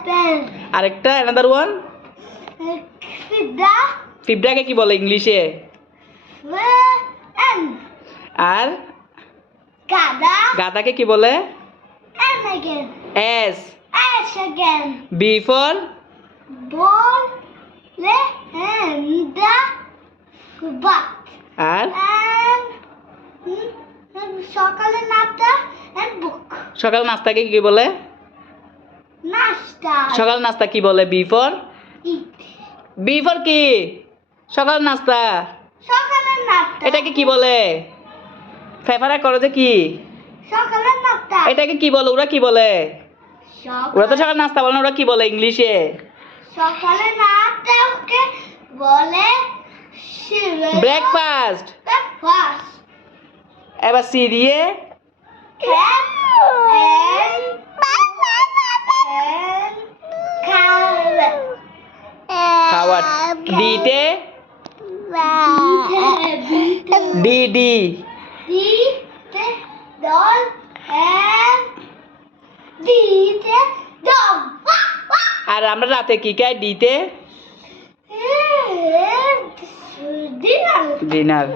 apple. আরেকটা another one Fibra. ফিবরাকে কি বলে ইংলিশে? M. আর Gada. গাধাকে কি বলে? M again. S. S again. B for Ball. And butt. R And সকালে নাস্তা and book. সকাল নাস্তাকে কি বলে? নাস্তা. সকাল নাস্তা কি বলে? B for Eat. B for কি? সকাল নাস্তা সকালে নাস্তা. এটাকে কি বলে? ফেফারা করো যে কি? সকালে নাস্তা. এটাকে কি বলে? ওরা কি বলে? ওরা তো সকাল নাস্তা বলে না, ওরা কি বলে ইংলিশে? সকালে নাস্তাকে বলে ব্রেকফাস্ট। breakfast. এবার সি দিয়ে Cat and carrot. খাওয়ার। ডিতে D D Doll and dog. আর আমরা রাতে কি খাই? ডিতে Dinner. ডিনার।